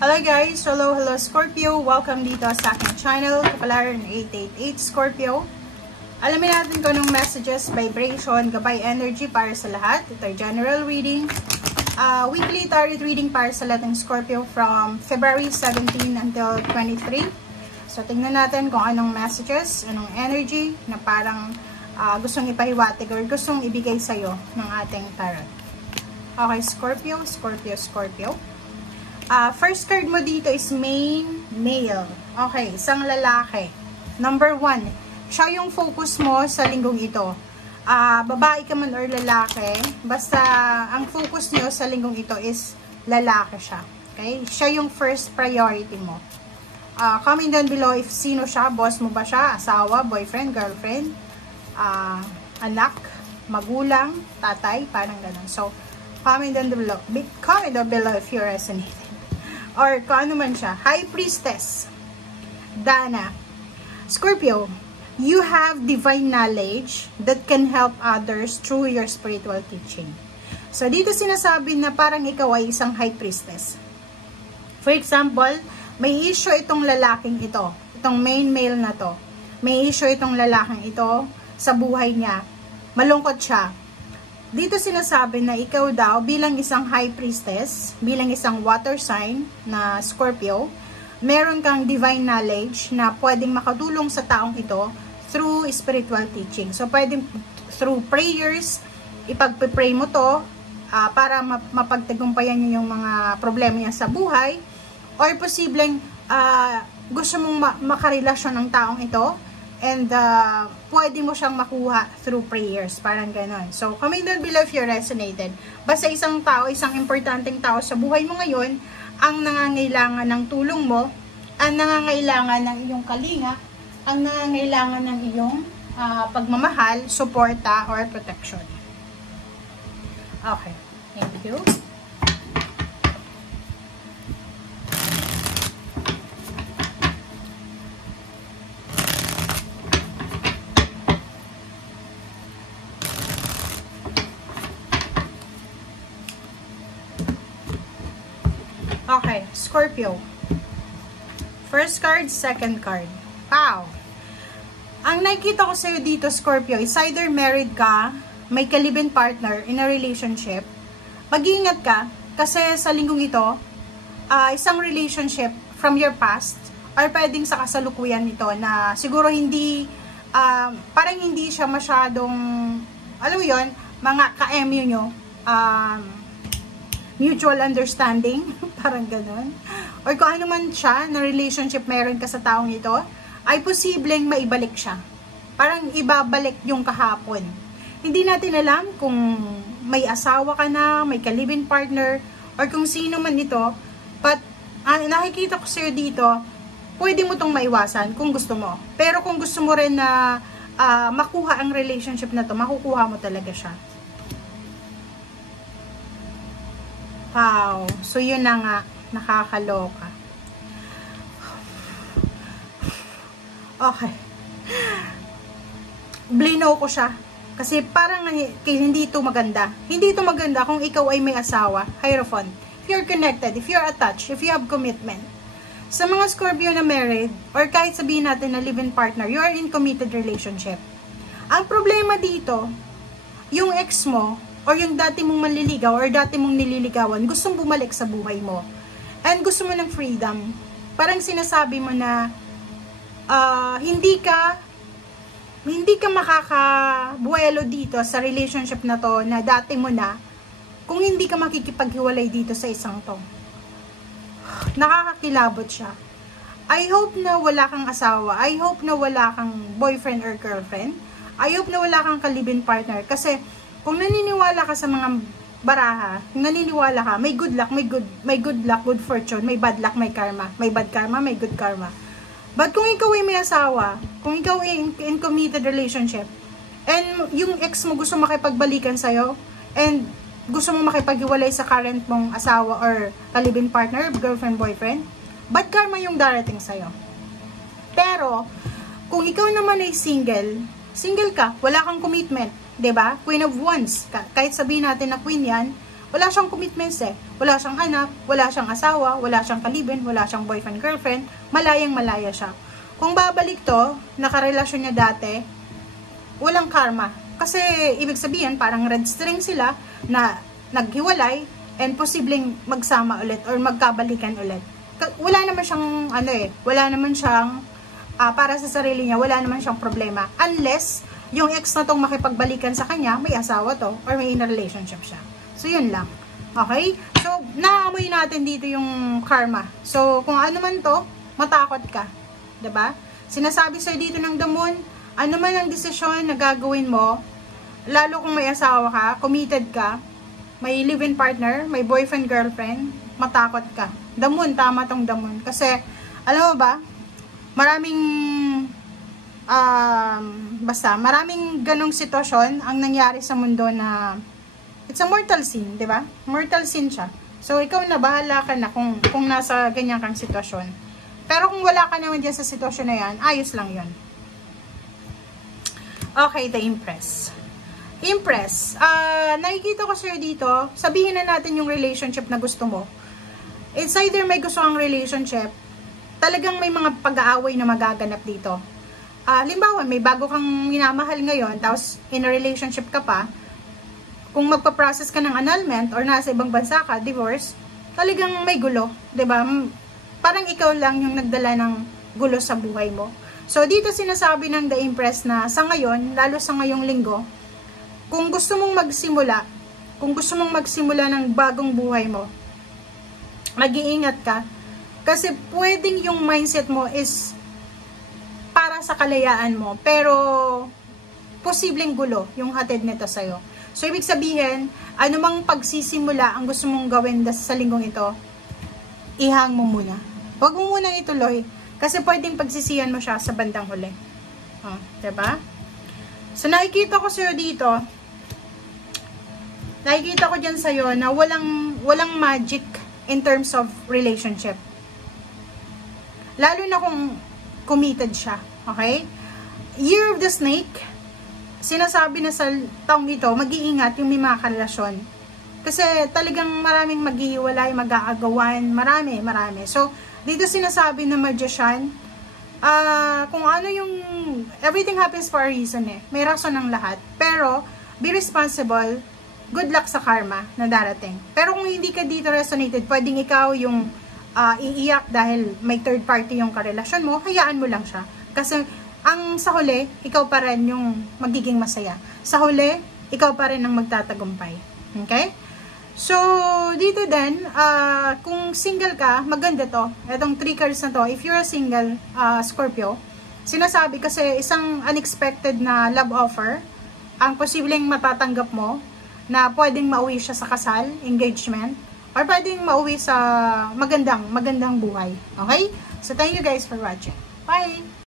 Hello guys! Hello Scorpio! Welcome dito sa aking channel, Kapalaran 888 Scorpio. Alamin natin kung anong messages, vibration, gabay energy para sa lahat. Ito ay general reading. Weekly tarot reading para sa lahat ng Scorpio from February 17 until 23. So tingnan natin kung anong messages, anong energy na parang gustong ipahiwatig or gustong ibigay sa'yo ng ating tarot. Okay, Scorpio. First card mo dito is male. Okay, isang lalaki. Number 1, siya yung focus mo sa linggong ito. Babae ka man or lalaki, basta ang focus nyo sa linggong ito is lalaki siya. Okay? Siya yung first priority mo. Comment down below if sino siya, boss mo ba siya, asawa, boyfriend, girlfriend, anak, magulang, tatay, parang ganun. So, comment down below if you resonate. Or kung ano man siya. High Priestess Dana. Scorpio, you have divine knowledge that can help others through your spiritual teaching. So, dito sinasabi na parang ikaw ay isang High Priestess. For example, may issue itong lalaking ito. Itong male na to. May issue itong lalaking ito sa buhay niya. Malungkot siya. Dito sinasabi na ikaw daw bilang isang High Priestess, bilang isang water sign na Scorpio, meron kang divine knowledge na pwedeng makatulong sa taong ito through spiritual teaching. So, pwedeng through prayers, ipagpe-pray mo to para mapagtagumpayan niyo yung mga problema niya sa buhay, or posibleng gusto mong makarelasyon ng taong ito, and pwede mo siyang makuha through prayers. Parang ganon. So, comment down below if you resonated. Basta isang tao, isang importanteng tao sa buhay mo ngayon, ang nangangailangan ng tulong mo, ang nangangailangan ng iyong kalinga, ang nangangailangan ng iyong pagmamahal, suporta, or protection. Okay. Thank you. Okay, Scorpio. First card, second card. Wow! Ang nakikita ko sa'yo dito, Scorpio, is either married ka, may ka-live-in partner in a relationship. Mag-iingat ka, kasi sa linggong ito, isang relationship from your past, or pwedeng sa kasalukuyan nito, na siguro hindi, parang hindi siya masyadong, alam mo yun, mga ka-MU nyo, mutual understanding, parang ganun. Or kung ano man siya, na relationship meron ka sa taong ito, ay posibleng maibalik siya. Parang ibabalik yung kahapon. Hindi natin alam kung may asawa ka na, may ka-live-in partner, or kung sino man ito, but nakikita ko sa'yo dito, pwede mo tong maiwasan kung gusto mo. Pero kung gusto mo rin na makuha ang relationship na to, makukuha mo talaga siya. Wow. So, yun na nga. Nakakaloka. Okay. Blino ko siya. Kasi parang hindi ito maganda. Hindi ito maganda kung ikaw ay may asawa. Hierophant. If you're connected, if you're attached, if you have commitment. Sa mga Scorpio na married, or kahit sabihin natin na live-in partner, you are in committed relationship. Ang problema dito, yung ex mo, or yung dati mong manliligaw, or dati mong nililigawan, gustong bumalik sa buhay mo. And gusto mo ng freedom. Parang sinasabi mo na, hindi ka makakabuelo dito sa relationship na to, na dati mo na, kung hindi ka makikipaghiwalay dito sa isang to. Nakakakilabot siya. I hope na wala kang asawa. I hope na wala kang boyfriend or girlfriend. I hope na wala kang ka-live-in partner. Kasi, kung naniniwala ka sa mga baraha, kung naniniwala ka, may good luck, may good luck, good fortune, may bad luck, may karma. May bad karma, may good karma. But kung ikaw ay may asawa, kung ikaw ay in committed relationship, and yung ex mo gusto makipagbalikan sa'yo, and gusto mo makipaghiwalay sa current mong asawa or ka-live-in partner, girlfriend, boyfriend, bad karma yung darating sa'yo. Pero, kung ikaw naman ay single ka, wala kang commitment, 'di ba? Queen of Wands. Kahit sabihin natin na queen 'yan, wala siyang commitments eh. Wala siyang anak, wala siyang asawa, wala siyang kalibin, wala siyang boyfriend, girlfriend, malayang malaya siya. Kung babalik to, nakarelasyon niya dati, walang karma. Kasi ibig sabihin, parang red string sila na naghiwalay and posibleng magsama ulit or magkabalikan ulit. Wala naman siyang, wala naman siyang, para sa sarili niya, wala naman siyang problema. Unless, yung ex na tong makipagbalikan sa kanya, may asawa to or may in-relationship siya. So, yun lang. Okay? So, naamoy natin dito yung karma. So, kung ano man to, matakot ka. Diba? Sinasabi sa'yo dito ng the moon, ano man ang desisyon na gagawin mo, lalo kung may asawa ka, committed ka, may live-in partner, may boyfriend, girlfriend, matakot ka. The moon, tama tong the moon. Kasi, alam mo ba, maraming, maraming ganong sitwasyon ang nangyari sa mundo na, it's a mortal sin, di ba? Mortal sin siya. So, ikaw na, bahala ka na kung nasa ganyan kang sitwasyon. Pero kung wala ka naman dyan sa sitwasyon na yan, ayos lang yon. Okay, the Empress. Empress, nakikita ko sa'yo dito, sabihin na natin yung relationship na gusto mo. It's either may gusto kang relationship, talagang may mga pag-aaway na magaganap dito. Halimbawa, may bago kang minamahal ngayon, tapos in a relationship ka pa, kung magpa-process ka ng annulment or nasa ibang bansa ka, divorce, talagang may gulo, 'di ba? Parang ikaw lang yung nagdala ng gulo sa buhay mo. So, dito sinasabi ng The Empress na sa ngayon, lalo sa ngayong linggo, kung gusto mong magsimula ng bagong buhay mo, mag-iingat ka. Kasi pwedeng yung mindset mo is para sa kalayaan mo, pero posibleng gulo yung hatid nito sa'yo. So, ibig sabihin, anumang pagsisimula ang gusto mong gawin sa linggong ito, ihang mo muna. Huwag mo munang ituloy. Kasi pwedeng pagsisihan mo siya sa bandang huli. Diba? So, nakikita ko sa'yo dito, nakikita ko dyan sa'yo na walang magic in terms of relationship. Lalo na kung committed siya. Okay? Year of the Snake, sinasabi na sa taong ito, mag-iingat yung may mga karelasyon. Kasi talagang maraming maghihiwalay, mag-aagawan, marami. So, dito sinasabi na magician, kung ano yung, everything happens for a reason eh. May rason ng lahat. Pero, be responsible, good luck sa karma na darating. Pero kung hindi ka dito resonated, pwedeng ikaw yung iiyak dahil may third party yung karelasyon mo, hayaan mo lang siya. Kasi, sa huli, ikaw pa rin yung magiging masaya. Sa huli, ikaw pa rin ang magtatagumpay. Okay? So, dito din, kung single ka, maganda to. Itong 3 cards na to, if you're a single Scorpio, sinasabi kasi isang unexpected na love offer, ang posibleng matatanggap mo, na pwedeng mauwi siya sa kasal, engagement, or pwedeng mauwi sa magandang buhay. Okay? So, thank you guys for watching. Bye!